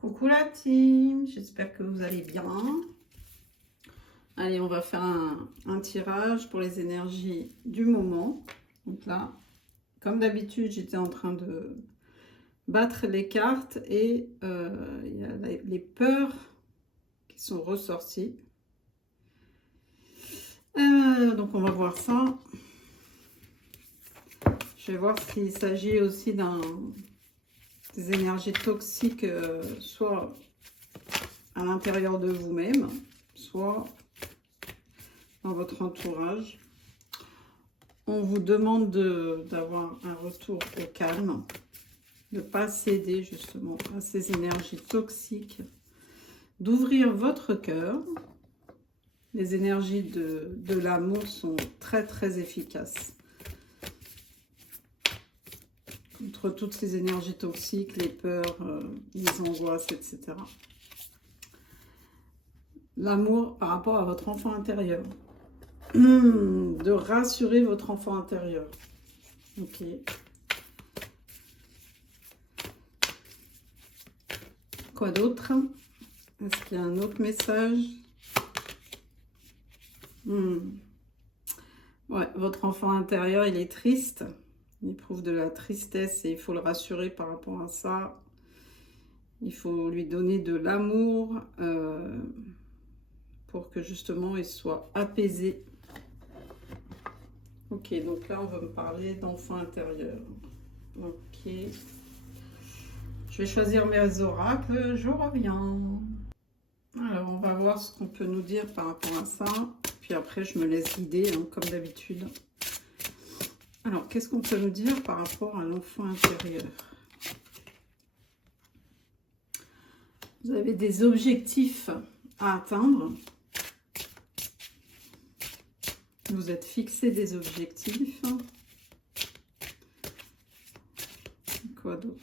Coucou la team, j'espère que vous allez bien. Allez, on va faire un tirage pour les énergies du moment. Donc là, comme d'habitude, j'étais en train de battre les cartes et il y a les peurs qui sont ressorties. Donc on va voir ça. Je vais voir s'il s'agit aussi des énergies toxiques, soit à l'intérieur de vous-même, soit dans votre entourage. On vous demande d'avoir un retour au calme, de ne pas céder justement à ces énergies toxiques, d'ouvrir votre cœur. Les énergies de l'amour sont très très efficaces contre toutes ces énergies toxiques, les peurs, les angoisses, etc. L'amour par rapport à votre enfant intérieur. De rassurer votre enfant intérieur. Ok. Quoi d'autre? Est-ce qu'il y a un autre message? Ouais, votre enfant intérieur, il est triste. Il éprouve de la tristesse et il faut le rassurer par rapport à ça. Il faut lui donner de l'amour pour que justement il soit apaisé. Ok, donc là on va me parler d'enfant intérieur. Ok. Je vais choisir mes oracles, je reviens. Alors on va voir ce qu'on peut nous dire par rapport à ça. Puis après je me laisse guider, hein, comme d'habitude. Alors qu'est-ce qu'on peut nous dire par rapport à l'enfant intérieur? Vous avez des objectifs à atteindre. Vous êtes fixé des objectifs. Quoi d'autre?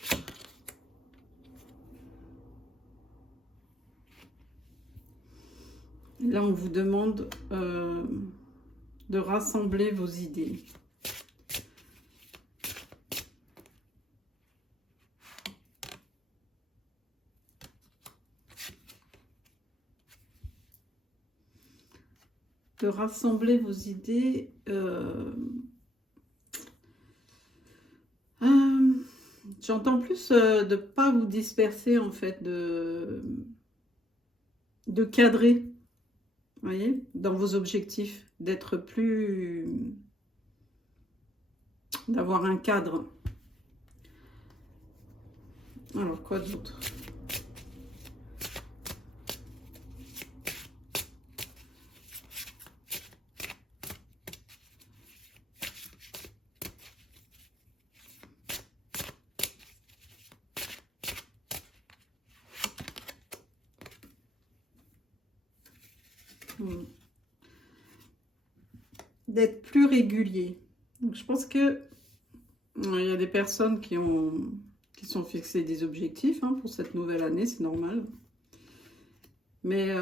Là, on vous demande de rassembler vos idées. De rassembler vos idées. J'entends plus de ne pas vous disperser, en fait, de cadrer, vous voyez, dans vos objectifs, d'être plus... d'avoir un cadre. Alors, quoi d'autre? D'être plus régulier. Donc, je pense que il y a des personnes qui sont fixées des objectifs, hein, pour cette nouvelle année, c'est normal. Mais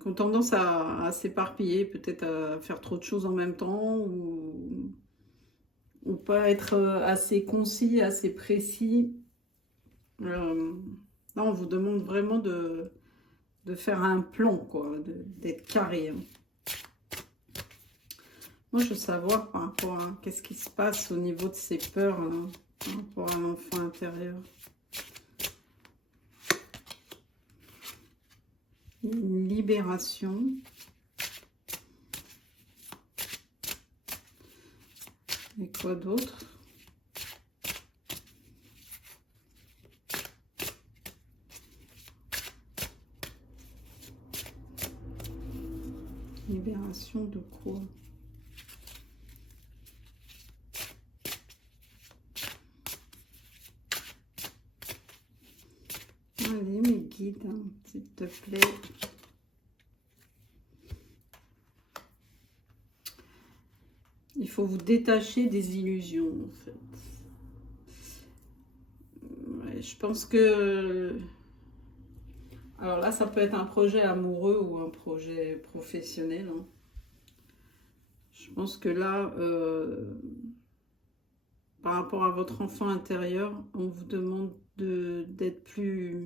qui ont tendance à s'éparpiller, peut-être à faire trop de choses en même temps, ou pas être assez concis, assez précis. Là, on vous demande vraiment de faire un plan, quoi, d'être carré. Hein. Moi, je veux savoir par rapport à qu'est-ce qui se passe au niveau de ces peurs, hein, par rapport à l'enfant intérieur. Une libération. Et quoi d'autre? Libération de quoi? Allez, mes guides, hein, s'il te plaît. Il faut vous détacher des illusions, en fait. Ouais, je pense que... Alors là, ça peut être un projet amoureux ou un projet professionnel. Hein. Je pense que là, par rapport à votre enfant intérieur, on vous demande d'être plus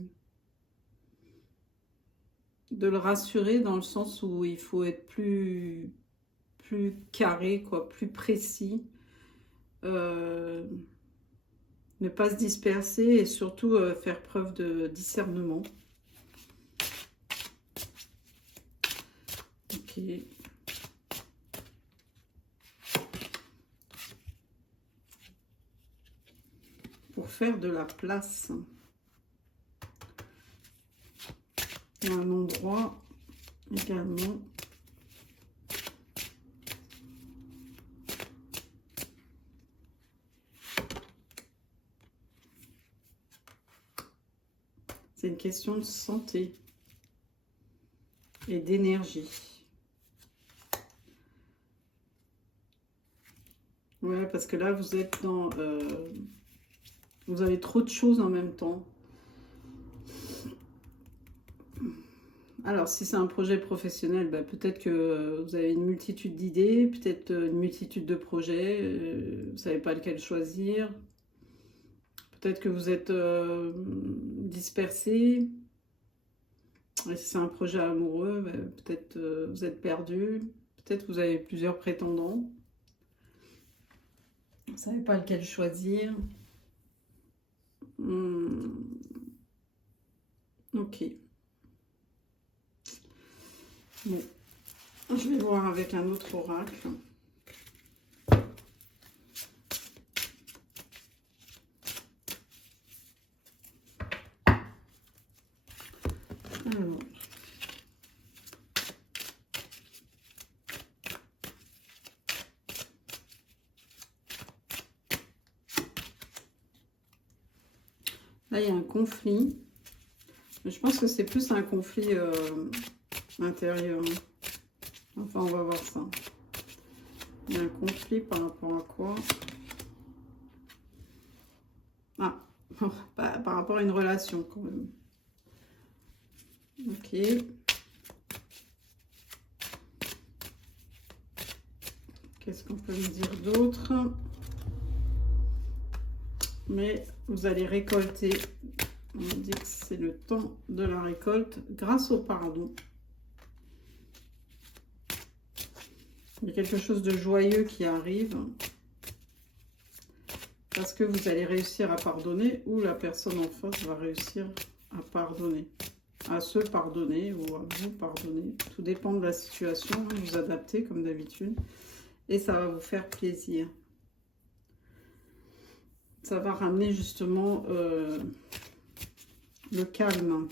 de le rassurer dans le sens où il faut être plus carré, quoi, plus précis. Ne pas se disperser et surtout faire preuve de discernement. Ok. Pour faire de la place. Un endroit également. C'est une question de santé et d'énergie. Ouais, parce que là, vous êtes dans... vous avez trop de choses en même temps. Alors, si c'est un projet professionnel, bah, peut-être que vous avez une multitude d'idées, peut-être une multitude de projets, vous ne savez pas lequel choisir. Peut-être que vous êtes dispersé. Et si c'est un projet amoureux, bah, peut-être vous êtes perdu. Peut-être vous avez plusieurs prétendants. Vous ne savez pas lequel choisir. Ok. Bon. Je vais voir avec un autre oracle. Alors. Là, il y a un conflit. Mais je pense que c'est plus un conflit intérieur. Enfin, on va voir ça. Il y a un conflit par rapport à quoi? Ah, par rapport à une relation quand même. Ok. Qu'est-ce qu'on peut me dire d'autre? Mais vous allez récolter. On dit que c'est le temps de la récolte grâce au pardon. Il y a quelque chose de joyeux qui arrive. Parce que vous allez réussir à pardonner ou la personne en face va réussir à pardonner. À se pardonner ou à vous pardonner. Tout dépend de la situation. Vous adaptez comme d'habitude. Et ça va vous faire plaisir. Ça va ramener justement le calme.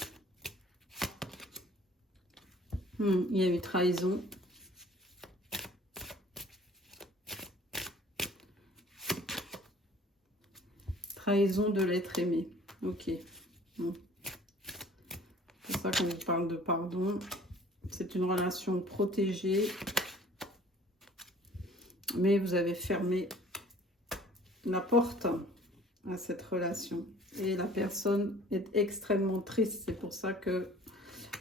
Il y a eu trahison. Trahison de l'être aimé. Ok. Bon. C'est pour ça qu'on vous parle de pardon. C'est une relation protégée. Mais vous avez fermé la porte à cette relation. Et la personne est extrêmement triste. C'est pour ça que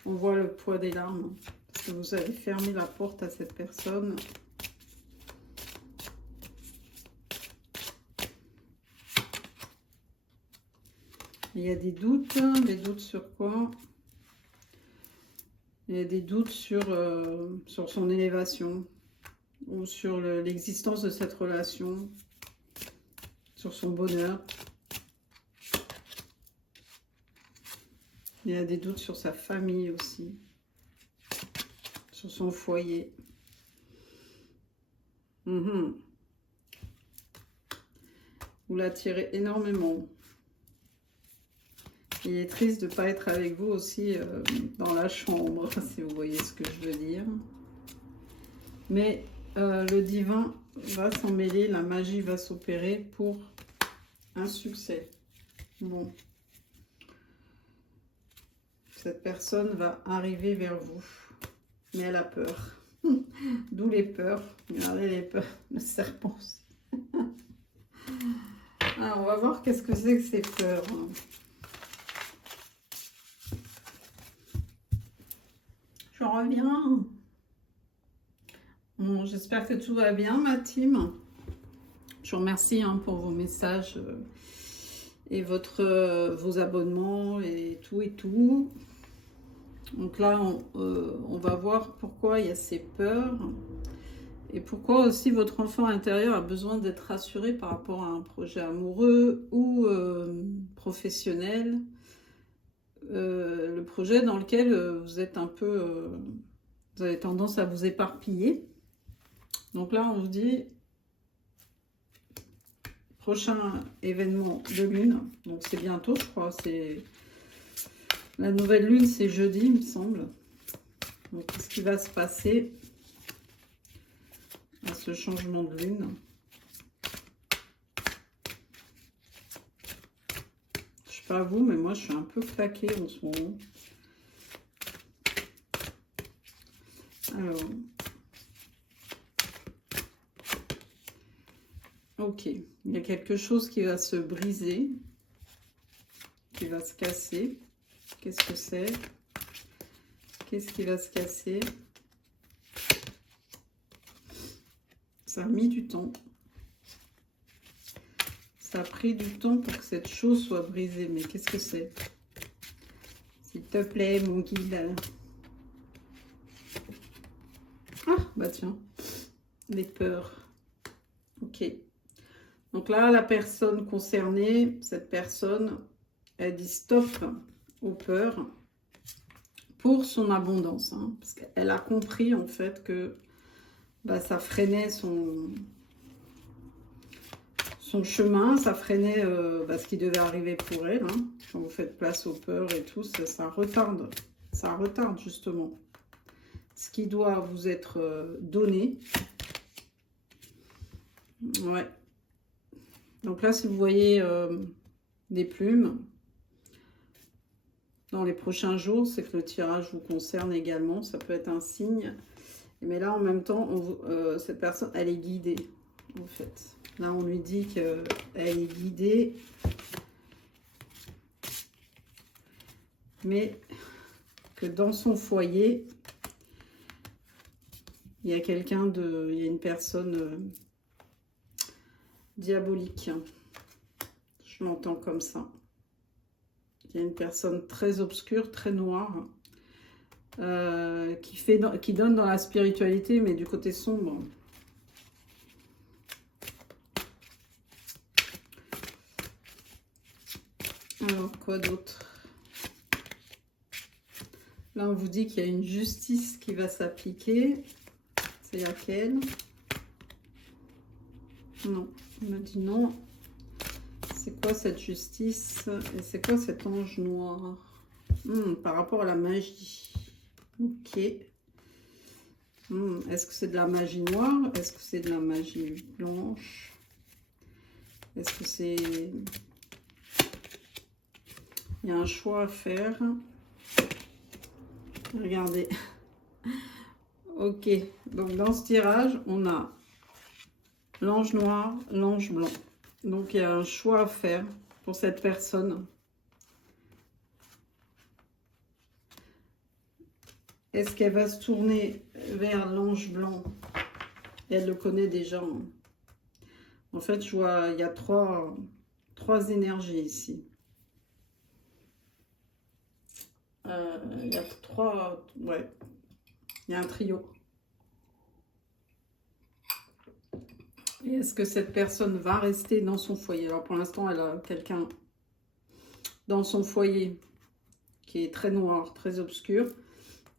on voit le poids des larmes. Parce que vous avez fermé la porte à cette personne. Il y a des doutes. Des doutes sur quoi? Il y a des doutes sur son élévation. Ou sur l'existence de cette relation. Sur son bonheur. Il y a des doutes sur sa famille aussi. Sur son foyer. Vous l'attirez énormément. Il est triste de ne pas être avec vous aussi dans la chambre, si vous voyez ce que je veux dire. Mais le divin va s'en mêler, la magie va s'opérer pour un succès. Bon. Cette personne va arriver vers vous. Mais elle a peur. D'où les peurs. Regardez les peurs. Le serpent aussi. Alors, on va voir qu'est-ce que c'est que ces peurs. Je reviens. Bon, j'espère que tout va bien, ma team. Je vous remercie pour vos messages et vos abonnements et tout et tout. Donc là, on va voir pourquoi il y a ces peurs et pourquoi aussi votre enfant intérieur a besoin d'être rassuré par rapport à un projet amoureux ou professionnel. Le projet dans lequel vous êtes un peu... vous avez tendance à vous éparpiller. Donc là, on vous dit... Prochain événement de lune. Donc c'est bientôt, je crois. C'est... La nouvelle lune, c'est jeudi, il me semble. Donc, qu'est-ce qui va se passer à ce changement de lune? Je sais pas vous, mais moi, je suis un peu claquée en ce moment. Alors. Ok. Il y a quelque chose qui va se briser, qui va se casser. Qu'est-ce que c'est? Qu'est-ce qui va se casser? Ça a mis du temps. Ça a pris du temps pour que cette chose soit brisée. Mais qu'est-ce que c'est? S'il te plaît, mon guide. Ah, bah tiens. Les peurs. Ok. Donc là, la personne concernée, cette personne, elle dit stop aux peurs pour son abondance. Hein, parce qu'elle a compris en fait que bah, ça freinait son chemin, ça freinait ce qui devait arriver pour elle. Hein. Quand vous faites place aux peurs et tout, ça retarde justement ce qui doit vous être donné. Ouais. Donc là, si vous voyez des plumes dans les prochains jours, c'est que le tirage vous concerne également. Ça peut être un signe. Mais là, en même temps, cette personne, elle est guidée, en fait. Là, on lui dit qu'elle est guidée. Mais que dans son foyer, il y a il y a une personne diabolique. Je l'entends comme ça. Il y a une personne très obscure, très noire, qui donne dans la spiritualité, mais du côté sombre. Alors, quoi d'autre? Là, on vous dit qu'il y a une justice qui va s'appliquer. C'est laquelle? Non, on me dit non. C'est quoi cette justice? Et c'est quoi cet ange noir? Par rapport à la magie. Ok. Est-ce que c'est de la magie noire? Est-ce que c'est de la magie blanche? Est-ce que c'est... Il y a un choix à faire. Regardez. Ok. Donc, dans ce tirage, on a l'ange noir, l'ange blanc. Donc, il y a un choix à faire pour cette personne. Est-ce qu'elle va se tourner vers l'ange blanc? Et elle le connaît déjà. En fait, je vois, il y a trois énergies ici. Il y a trois... Ouais. Il y a un trio. Et est-ce que cette personne va rester dans son foyer? Alors, pour l'instant, elle a quelqu'un dans son foyer qui est très noir, très obscur.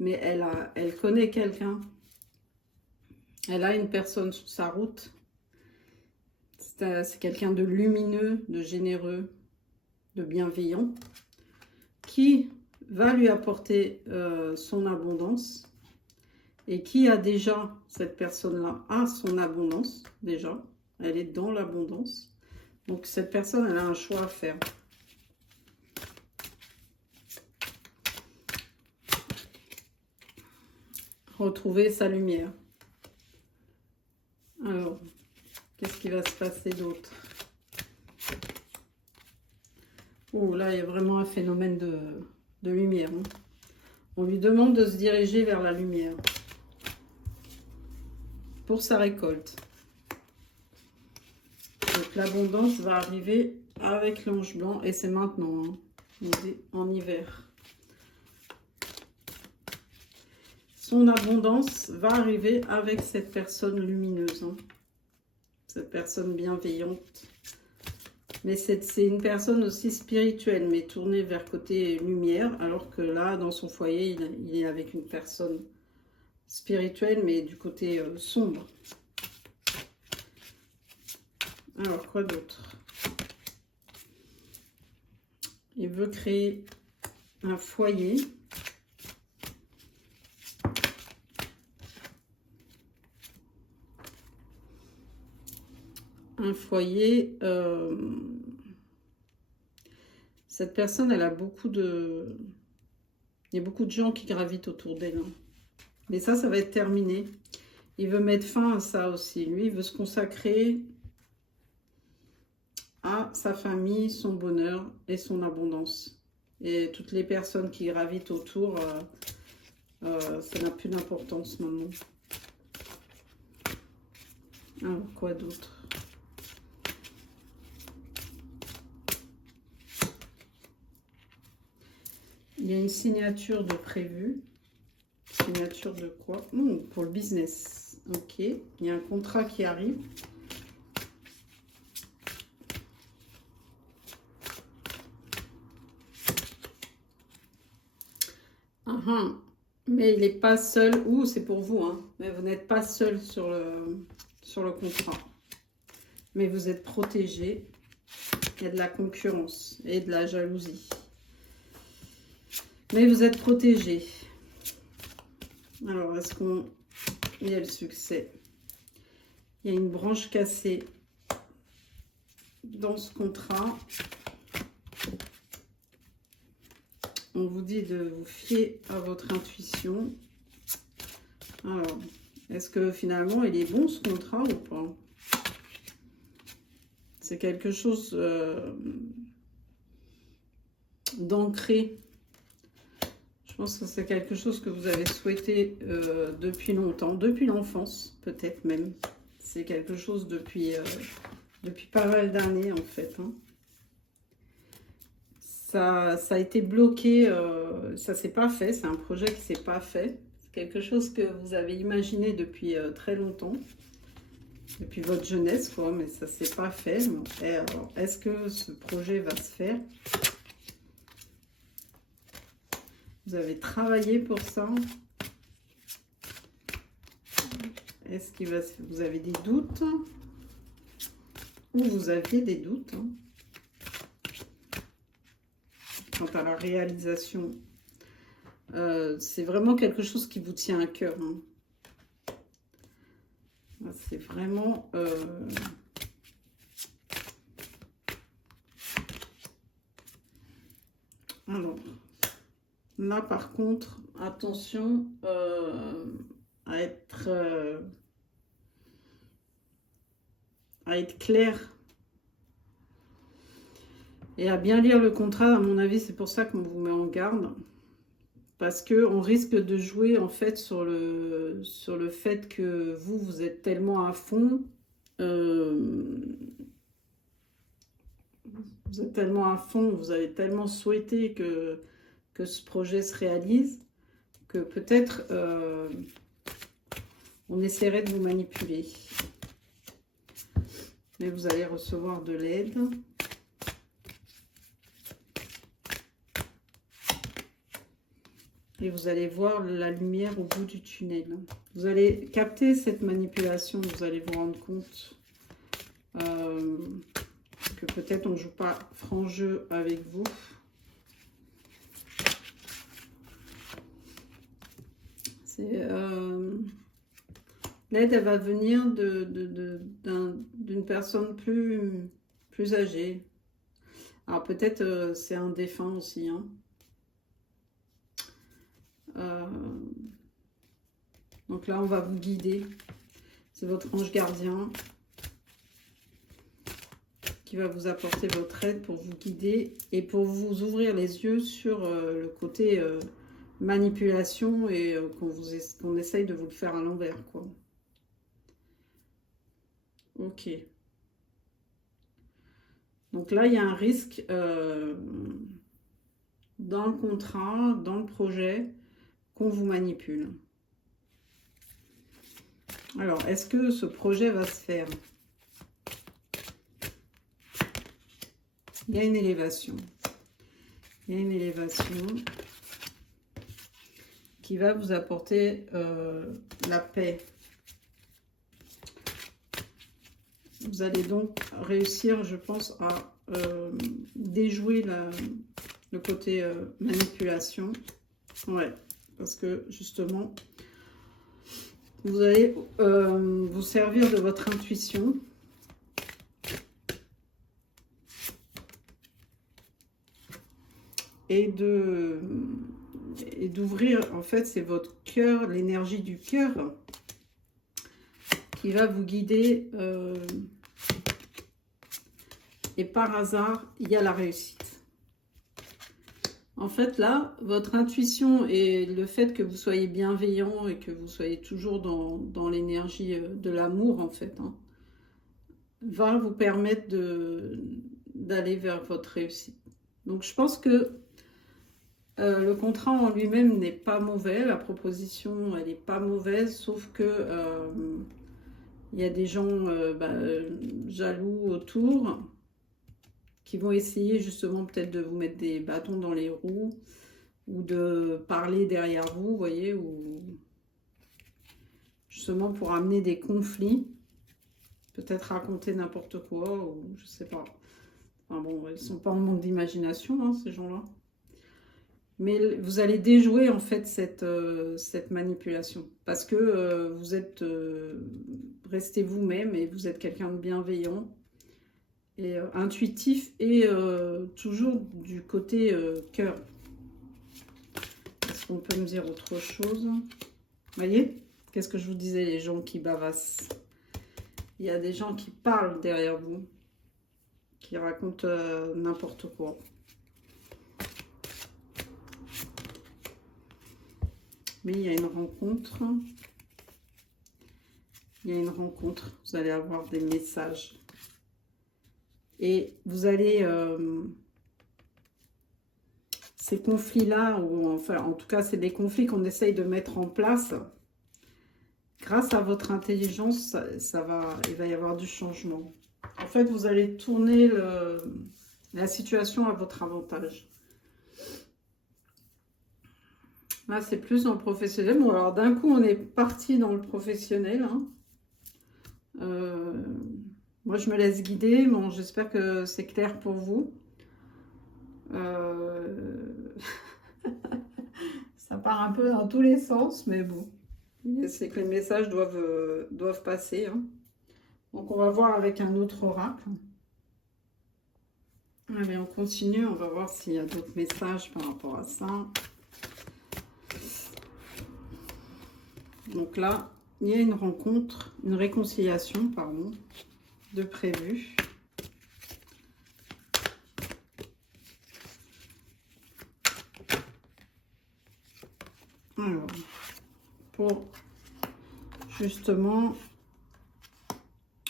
Mais elle connaît quelqu'un. Elle a une personne sur sa route. C'est quelqu'un de lumineux, de généreux, de bienveillant, qui va lui apporter son abondance. Et qui a déjà, cette personne-là, a son abondance, déjà. Elle est dans l'abondance. Donc, cette personne, elle a un choix à faire. Retrouver sa lumière. Alors, qu'est-ce qui va se passer d'autre? Oh, là, il y a vraiment un phénomène de lumière. Hein. On lui demande de se diriger vers la lumière. Pour sa récolte. Donc l'abondance va arriver avec l'ange blanc et c'est maintenant, hein. On est en hiver. son abondance va arriver avec cette personne lumineuse, hein. Cette personne bienveillante. Mais c'est une personne aussi spirituelle, mais tournée vers côté lumière, alors que là, dans son foyer, il est avec une personne spirituelle, mais du côté sombre. Alors, quoi d'autre? Il veut créer un foyer. Un foyer. Cette personne, elle a beaucoup de... Il y a beaucoup de gens qui gravitent autour d'elle, hein. Mais ça va être terminé. Il veut mettre fin à ça aussi. Lui, il veut se consacrer à sa famille, son bonheur et son abondance. Et toutes les personnes qui gravitent autour, ça n'a plus d'importance maintenant. Alors, quoi d'autre? Il y a une signature de prévu. Signature de quoi? Pour le business. Ok. Il y a un contrat qui arrive. Mais il n'est pas seul. C'est pour vous, hein. Mais vous n'êtes pas seul sur le contrat. Mais vous êtes protégé. Il y a de la concurrence et de la jalousie. Mais vous êtes protégé. Alors, est-ce qu'il y a le succès? Il y a une branche cassée dans ce contrat. On vous dit de vous fier à votre intuition. Alors, est-ce que finalement, il est bon ce contrat ou pas? C'est quelque chose d'ancré. Je pense que c'est quelque chose que vous avez souhaité depuis longtemps, depuis l'enfance peut-être même. C'est quelque chose depuis pas mal d'années en fait, hein. Ça a été bloqué, ça s'est pas fait, c'est un projet qui s'est pas fait. C'est quelque chose que vous avez imaginé depuis très longtemps, depuis votre jeunesse quoi, mais ça s'est pas fait. Alors, est-ce que ce projet va se faire? Vous avez travaillé pour ça. Est-ce qu'il va... Vous avez des doutes? Ou vous aviez des doutes, hein, quant à la réalisation. C'est vraiment quelque chose qui vous tient à cœur, hein. C'est vraiment... Alors... Là, par contre, attention à être clair et à bien lire le contrat. À mon avis, c'est pour ça qu'on vous met en garde. Parce qu'on risque de jouer en fait sur le fait que vous êtes tellement à fond. Vous êtes tellement à fond, vous avez tellement souhaité que ce projet se réalise, que peut-être on essaierait de vous manipuler. Mais vous allez recevoir de l'aide. Et vous allez voir la lumière au bout du tunnel. Vous allez capter cette manipulation, vous allez vous rendre compte que peut-être on ne joue pas franc jeu avec vous. L'aide, elle va venir d'une personne plus âgée. Alors peut-être c'est un défunt aussi, hein. Donc là, on va vous guider. C'est votre ange gardien qui va vous apporter votre aide pour vous guider et pour vous ouvrir les yeux sur le côté manipulation et qu'on essaye de vous le faire à l'envers, quoi. Ok. Donc là, il y a un risque dans le contrat, dans le projet, qu'on vous manipule. Alors, est-ce que ce projet va se faire? Il y a une élévation. Il y a une élévation qui va vous apporter la paix. Vous allez donc réussir, je pense, à déjouer le côté manipulation. Ouais, parce que justement, vous allez vous servir de votre intuition. Et d'ouvrir, en fait, c'est votre cœur, l'énergie du cœur qui va vous guider. Et par hasard, il y a la réussite. En fait, là, votre intuition et le fait que vous soyez bienveillant et que vous soyez toujours dans l'énergie de l'amour, en fait, hein, va vous permettre d'aller vers votre réussite. Donc, je pense que le contrat en lui-même n'est pas mauvais. La proposition, elle n'est pas mauvaise, sauf que il y a des gens jaloux autour qui vont essayer justement peut-être de vous mettre des bâtons dans les roues ou de parler derrière vous, vous voyez, ou justement pour amener des conflits, peut-être raconter n'importe quoi, ou je sais pas. Enfin bon, ils sont pas en manque d'imagination, hein, ces gens-là. Mais vous allez déjouer en fait cette manipulation parce que vous êtes restez vous-même et vous êtes quelqu'un de bienveillant et intuitif et toujours du côté cœur. Est-ce qu'on peut me dire autre chose? Vous voyez? Qu'est-ce que je vous disais, les gens qui bavassent? Il y a des gens qui parlent derrière vous, qui racontent n'importe quoi. Mais il y a une rencontre. Il y a une rencontre. Vous allez avoir des messages. Et vous allez... ces conflits-là, ou enfin, en tout cas, c'est des conflits qu'on essaye de mettre en place. Grâce à votre intelligence, il va y avoir du changement. En fait, vous allez tourner la situation à votre avantage. Là, c'est plus dans le professionnel. Bon, alors d'un coup, on est parti dans le professionnel. Hein. Moi, je me laisse guider. Bon, j'espère que c'est clair pour vous. Ça part un peu dans tous les sens, mais bon. C'est que les messages doivent passer. Hein. Donc, on va voir avec un autre oracle. Allez, on continue. On va voir s'il y a d'autres messages par rapport à ça. Donc là, il y a une rencontre, une réconciliation, pardon, de prévu. Alors, pour justement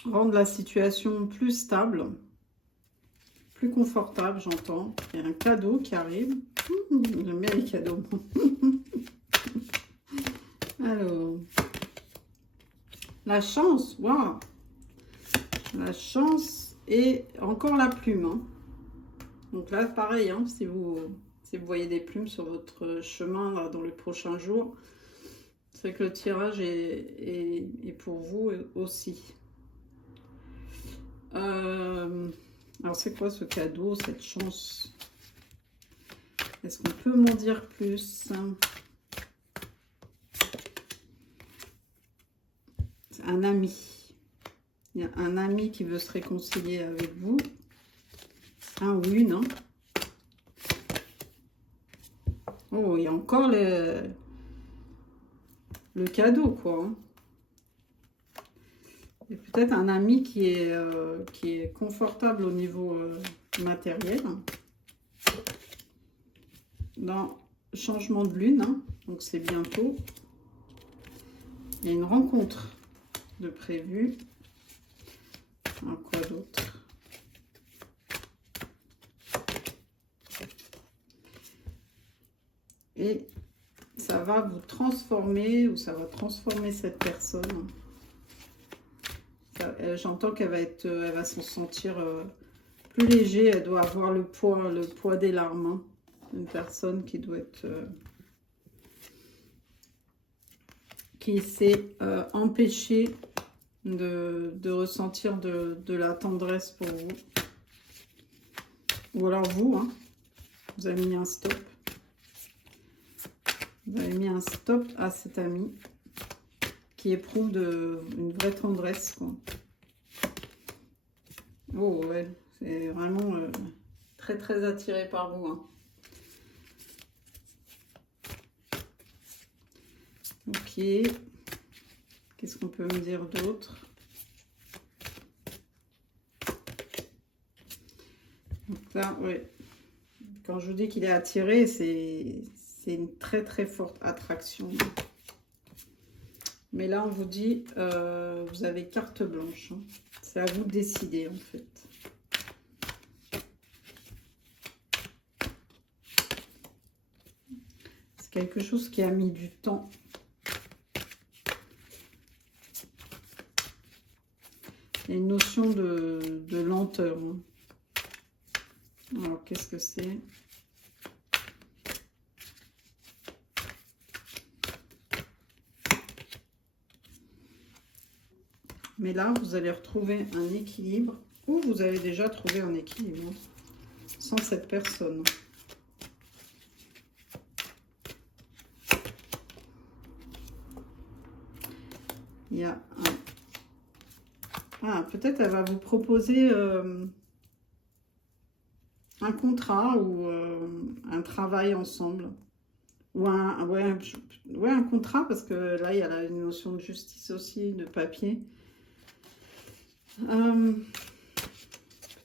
rendre la situation plus stable, plus confortable, j'entends. Il y a un cadeau qui arrive. J'aime bien les cadeaux. Alors, la chance, waouh, la chance et encore la plume. Hein. Donc là, pareil, hein, si vous voyez des plumes sur votre chemin là, dans les prochains jours, c'est que le tirage est pour vous aussi. Alors, c'est quoi ce cadeau, cette chance? Est-ce qu'on peut m'en dire plus? Un ami. Il y a un ami qui veut se réconcilier avec vous. Un ou une. Hein. Oh, il y a encore le cadeau, quoi. Hein. Et peut-être un ami qui est confortable au niveau matériel. Dans changement de lune. Hein. Donc, c'est bientôt. Il y a une rencontre de prévu. Quoi d'autre? Et ça va vous transformer ou ça va transformer cette personne j'entends qu'elle va être, elle va se sentir plus léger. Elle doit avoir le poids des larmes. Hein. Une personne qui doit être... qui s'est empêchée de ressentir de la tendresse pour vous. Ou alors vous, hein, vous avez mis un stop. Vous avez mis un stop à cet ami qui éprouve une vraie tendresse, quoi. Oh ouais, c'est vraiment très très attiré par vous. Hein. Ok. Qu'est-ce qu'on peut me dire d'autre? Donc là, ouais. Quand je vous dis qu'il est attiré, c'est une très très forte attraction. Mais là, on vous dit, vous avez carte blanche. Hein. C'est à vous de décider, en fait. C'est quelque chose qui a mis du temps. Il y a une notion de lenteur. Hein. Alors, qu'est-ce que c'est? Mais là, vous allez retrouver un équilibre, ou vous avez déjà trouvé un équilibre, sans cette personne. Il y a un... Ah, peut-être elle va vous proposer un contrat ou un travail ensemble. Ou un contrat, parce que là, il y a une notion de justice aussi, de papier.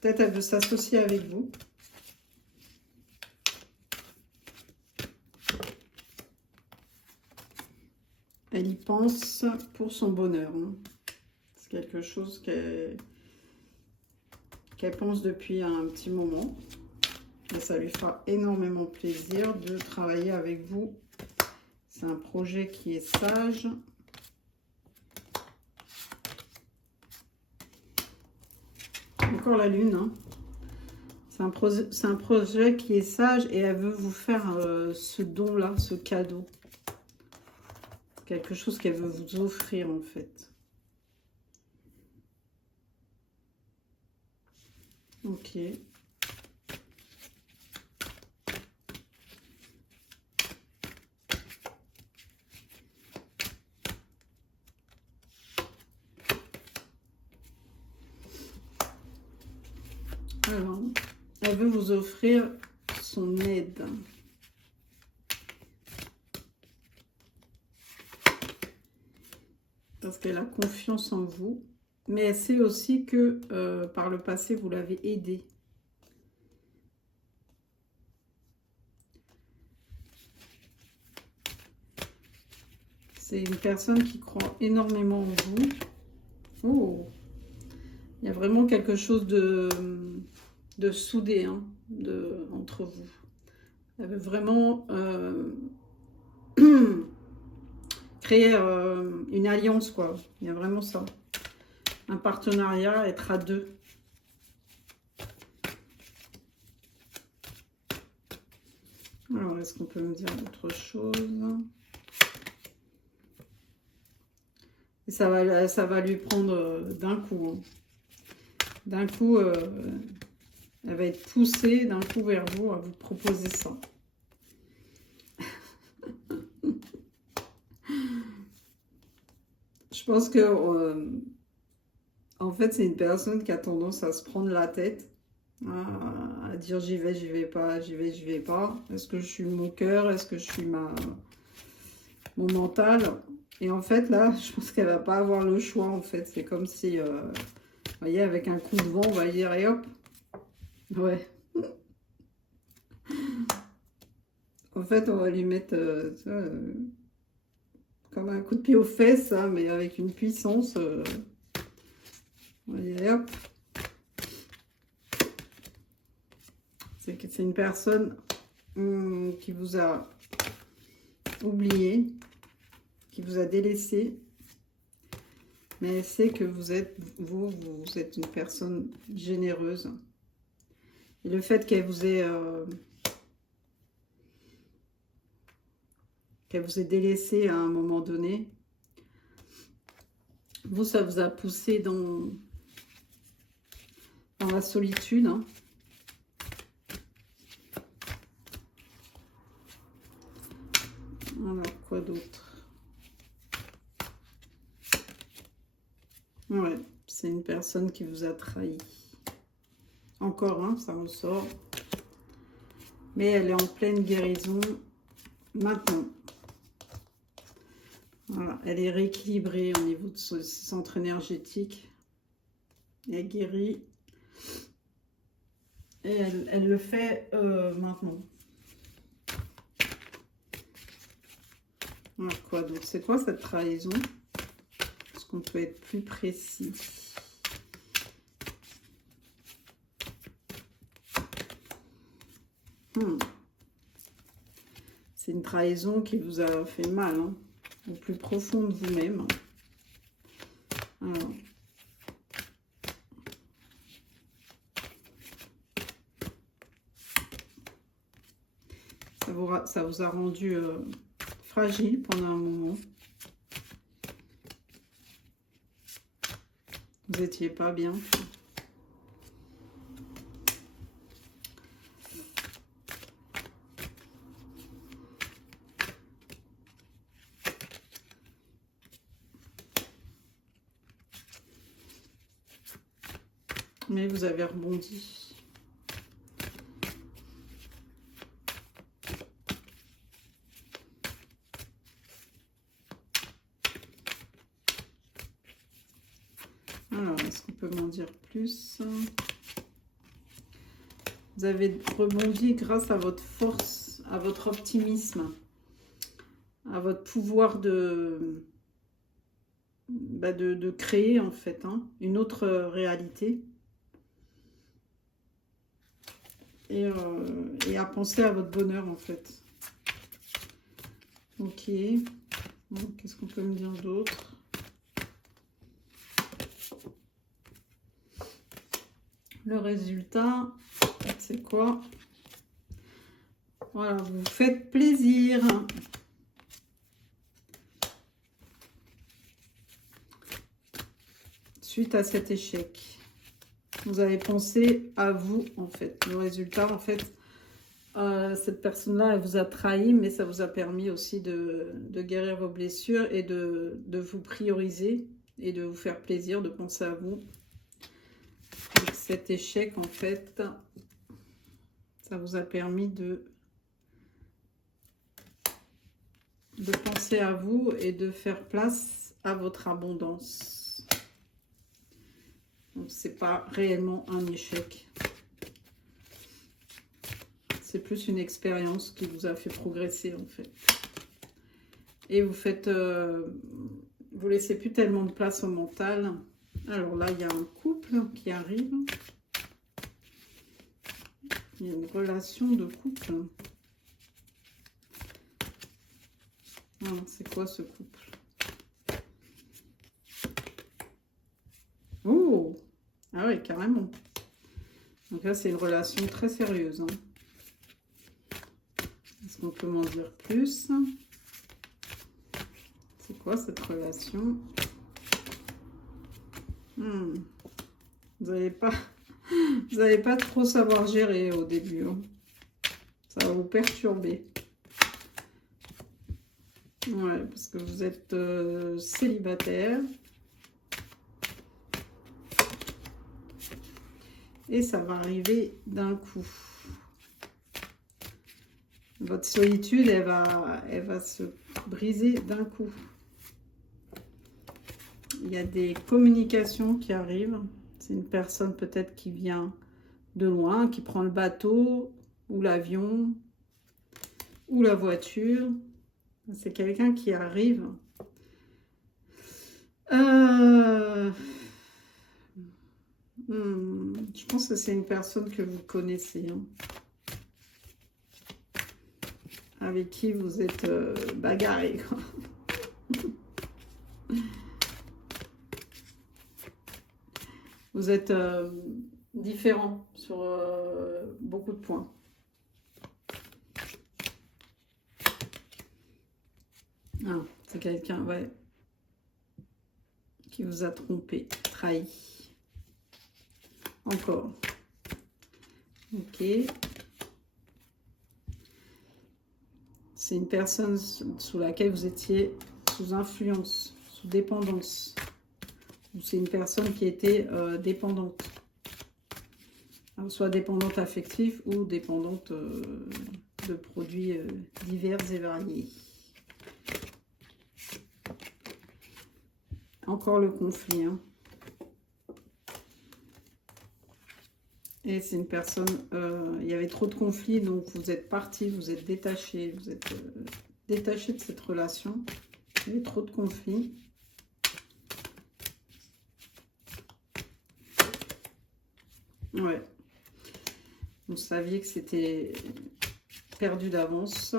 Peut-être elle veut s'associer avec vous. Elle y pense pour son bonheur. Hein. C'est quelque chose qu'elle pense depuis un petit moment. Et ça lui fera énormément plaisir de travailler avec vous. C'est un projet qui est sage. Encore la lune. Hein. C'est un projet qui est sage et elle veut vous faire ce don-là, ce cadeau. Quelque chose qu'elle veut vous offrir en fait. Ok. Alors, elle veut vous offrir son aide. Parce qu'elle a confiance en vous. Mais elle sait aussi que par le passé, vous l'avez aidée. C'est une personne qui croit énormément en vous. Oh, il y a vraiment quelque chose de soudé hein, entre vous. Elle veut vraiment créer une alliance, quoi. Il y a vraiment ça. Un partenariat, être à deux. Alors, est-ce qu'on peut me dire autre chose? Et ça va lui prendre d'un coup. Hein. D'un coup, elle va être poussée d'un coup vers vous à vous proposer ça. Je pense que, en fait, c'est une personne qui a tendance à se prendre la tête, à dire j'y vais pas, j'y vais pas. Est-ce que je suis mon cœur? Est-ce que je suis mon mental? Et en fait, là, je pense qu'elle va pas avoir le choix, en fait. C'est comme si, vous voyez, avec un coup de vent, on va dire, et hop. Ouais. En fait, on va lui mettre comme un coup de pied aux fesses, hein, mais avec une puissance. Et hop. C'est une personne qui vous a oublié, qui vous a délaissé. Mais c'est que vous êtes une personne généreuse. Et le fait qu'elle vous ait délaissé à un moment donné, vous, ça vous a poussé dans la solitude. Hein. Alors, quoi d'autre? Ouais, c'est une personne qui vous a trahi. Encore un, ça ressort. Mais elle est en pleine guérison maintenant. Voilà, elle est rééquilibrée au niveau de ce centre énergétique. Elle guérit. Et elle le fait maintenant. Alors quoi donc? C'est quoi cette trahison? Est-ce qu'on peut être plus précis? C'est une trahison qui vous a fait mal, hein, au plus profond de vous-même. Alors. Ça vous a rendu fragile pendant un moment. Vous n'étiez pas bien. Mais vous avez rebondi. Alors, est-ce qu'on peut m'en dire plus? Vous avez rebondi grâce à votre force, à votre optimisme, à votre pouvoir de créer, en fait, hein, une autre réalité. Et à penser à votre bonheur, en fait. Ok. Bon, qu'est-ce qu'on peut me dire d'autre? Le résultat, c'est quoi? Voilà, vous vous faites plaisir. Suite à cet échec. Vous avez pensé à vous, en fait. Le résultat, en fait, cette personne-là, elle vous a trahi, mais ça vous a permis aussi de guérir vos blessures et de vous prioriser et de vous faire plaisir, de penser à vous. Donc, cet échec, en fait, ça vous a permis de penser à vous et de faire place à votre abondance. Donc, c'est pas réellement un échec. C'est plus une expérience qui vous a fait progresser, en fait. Et vous faites... vous laissez plus tellement de place au mental. Alors là, il y a un couple qui arrive. Il y a une relation de couple. C'est quoi ce couple? Oh! Ah oui, carrément. Donc là, c'est une relation très sérieuse. Hein. Est-ce qu'on peut m'en dire plus? C'est quoi cette relation? Vous n'allez pas trop savoir gérer au début. Hein. Ça va vous perturber. Ouais, parce que vous êtes célibataire. Et ça va arriver d'un coup. Votre solitude, elle va se briser d'un coup. Il y a des communications qui arrivent. C'est une personne peut-être qui vient de loin, qui prend le bateau ou l'avion ou la voiture. C'est quelqu'un qui arrive. Je pense que c'est une personne que vous connaissez. Hein. Avec qui vous êtes bagarré. Quoi. Vous êtes différent sur beaucoup de points. Ah, c'est quelqu'un, ouais, qui vous a trompé, trahi. Encore. Ok. C'est une personne sous laquelle vous étiez sous influence, sous dépendance. Ou c'est une personne qui était dépendante. Alors, soit dépendante affective ou dépendante de produits divers et variés. Encore le conflit. Hein. Et c'est une personne, il y avait trop de conflits, donc vous êtes parti, vous êtes détaché, vous êtes détaché de cette relation. Il y avait trop de conflits. Ouais. Vous saviez que c'était perdu d'avance.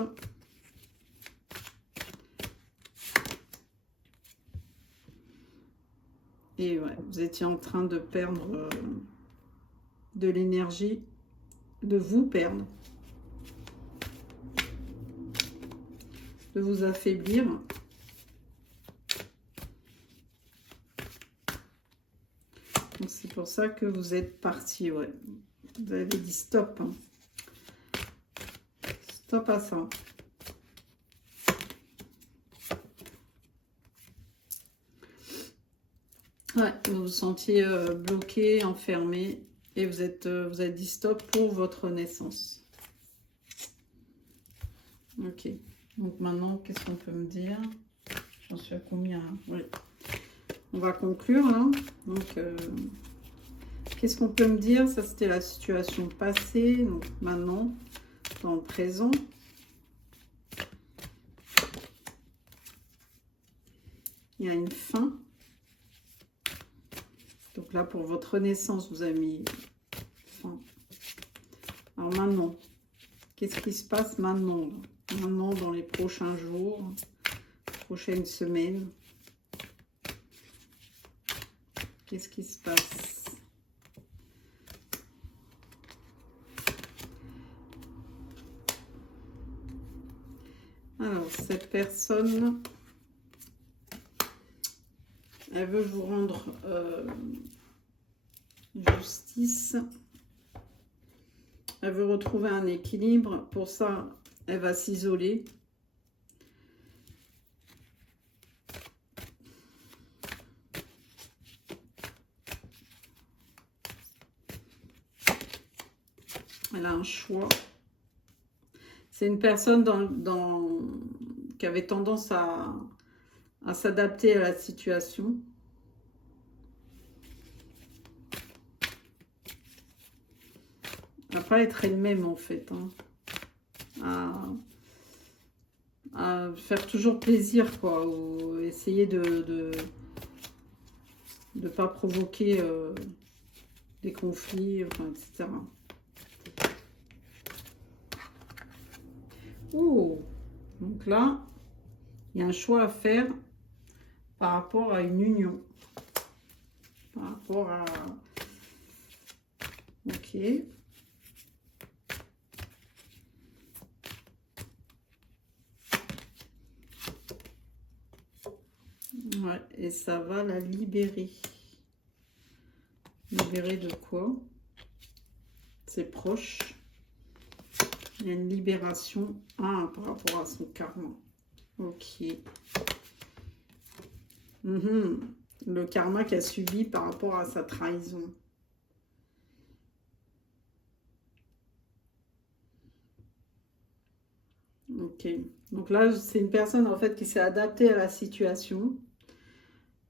Et ouais, vous étiez en train de perdre de l'énergie, de vous perdre, de vous affaiblir. Donc c'est pour ça que vous êtes parti, ouais. Vous avez dit stop. Hein. Stop à ça. Ouais, vous vous sentiez bloqué, enfermé. Et vous avez dit stop pour votre naissance. Ok. Donc maintenant, qu'est-ce qu'on peut me dire? J'en suis à combien? Oui. On va conclure là. Donc, qu'est-ce qu'on peut me dire? Ça, c'était la situation passée. Donc maintenant, dans le présent. Il y a une fin. Donc là, pour votre naissance, vous avez mis fin. Alors maintenant, qu'est-ce qui se passe maintenant? Maintenant, dans les prochains jours, prochaines semaines. Qu'est-ce qui se passe? Alors, cette personne, elle veut vous rendre justice. Elle veut retrouver un équilibre. Pour ça, elle va s'isoler. Elle a un choix. C'est une personne qui avait tendance à s'adapter à la situation. À pas être elle-même en fait. Hein. À faire toujours plaisir quoi. Ou essayer de pas provoquer des conflits, enfin, etc. Oh, donc là, il y a un choix à faire par rapport à une union. Par rapport à... Ok. Ouais, et ça va la libérer. Libérer de quoi? C'est proche. Il y a une libération par rapport à son karma. Ok. Le karma qu'elle a subi par rapport à sa trahison. Ok. Donc là, c'est une personne en fait qui s'est adaptée à la situation.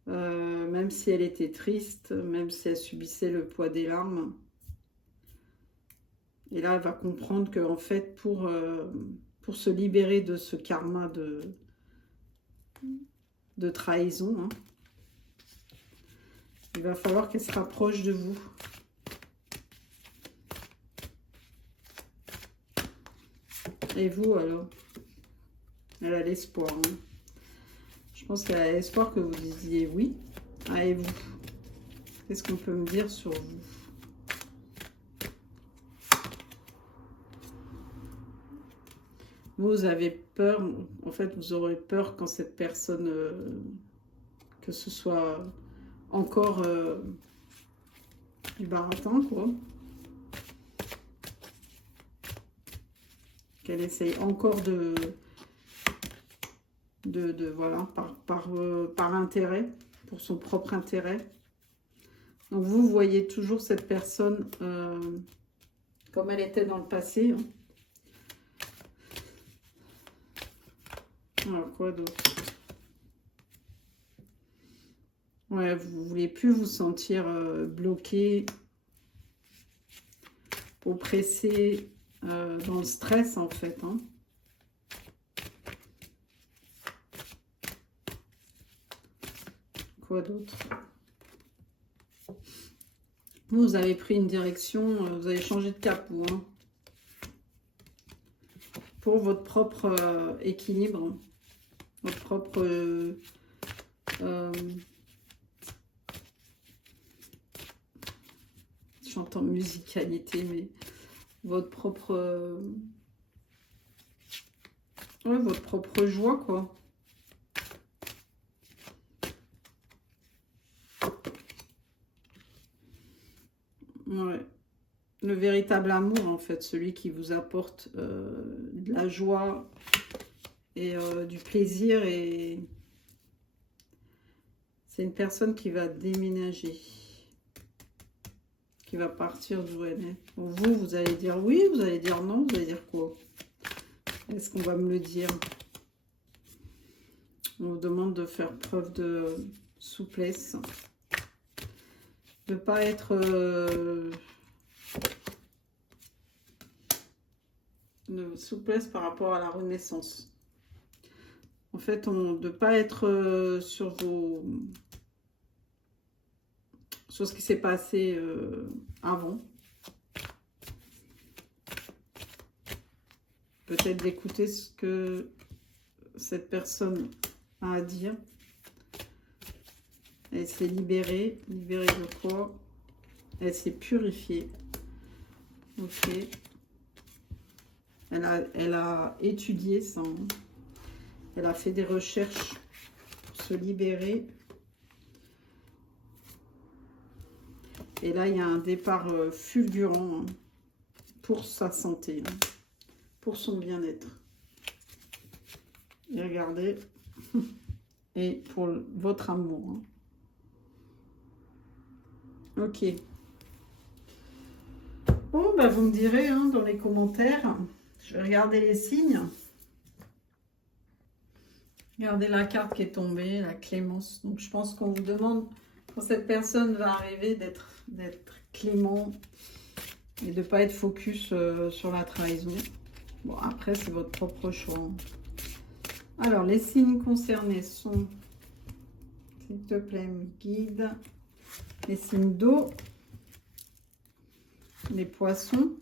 Même si elle était triste, même si elle subissait le poids des larmes. Et là, elle va comprendre que en fait, pour se libérer de ce karma de trahison, hein, il va falloir qu'elle se rapproche de vous. Et vous, alors? Elle a l'espoir. Hein. Je pense qu'elle a l'espoir que vous disiez oui. Ah, et vous? Qu'est-ce qu'on peut me dire sur vous? Vous avez peur, en fait, vous aurez peur quand cette personne, que ce soit encore du baratin, quoi. Qu'elle essaye encore voilà, par intérêt, pour son propre intérêt. Donc vous voyez toujours cette personne comme elle était dans le passé. Hein. Alors, quoi d'autre? Ouais, vous ne voulez plus vous sentir bloqué, oppressé, dans le stress en fait. Hein. Quoi d'autre? Vous avez pris une direction, vous avez changé de cap, vous, hein, pour votre propre équilibre, votre propre... j'entends musicalité, mais votre propre... ouais, votre propre joie, quoi. Ouais. Le véritable amour, en fait, celui qui vous apporte de la joie et du plaisir. Et c'est une personne qui va déménager, qui va partir d'où elle est. Vous, vous allez dire oui, vous allez dire non, vous allez dire quoi? Est-ce qu'on va me le dire? On vous demande de faire preuve de souplesse. De ne pas être... de souplesse par rapport à la renaissance. En fait, de ne pas être sur vos... sur ce qui s'est passé avant. Peut-être d'écouter ce que cette personne a à dire. Elle s'est libérée. Libérée de quoi? Elle s'est purifiée. Ok. Elle a étudié ça. Elle a fait des recherches pour se libérer. Et là, il y a un départ fulgurant, hein, pour sa santé, hein, pour son bien-être. Et regardez. Et pour votre amour. Hein. Ok. Bon, bah vous me direz hein, dans les commentaires. Je vais regarder les signes. Regardez la carte qui est tombée, la clémence. Donc je pense qu'on vous demande, quand cette personne va arriver, d'être clément et de ne pas être focus sur la trahison. Bon, après, c'est votre propre choix. Alors, les signes concernés sont, s'il te plaît, me guide. Les signes d'eau, les poissons,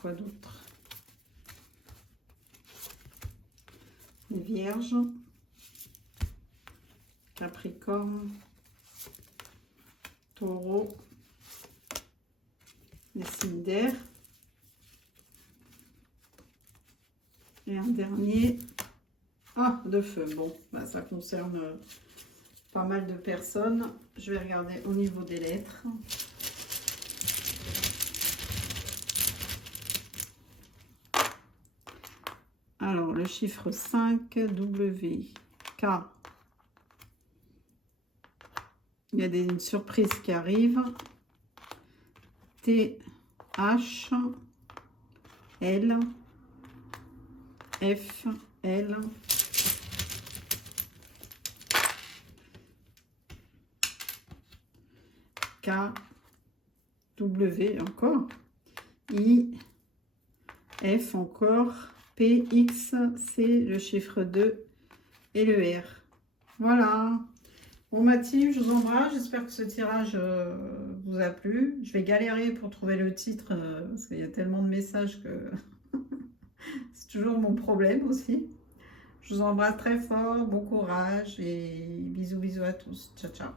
quoi d'autre? Les vierges, capricorne, taureau, les signes d'air. Et un dernier, de feu. Bon, bah, ça concerne pas mal de personnes. Je vais regarder au niveau des lettres. Alors, le chiffre 5, W, K. Il y a une surprise qui arrive. T, H, L, F, L. K, W encore. I, F encore. P, X, C, le chiffre 2 et le R. Voilà. Bon, ma team, je vous embrasse. J'espère que ce tirage vous a plu. Je vais galérer pour trouver le titre parce qu'il y a tellement de messages que c'est toujours mon problème aussi. Je vous embrasse très fort, bon courage et bisous bisous à tous. Ciao ciao.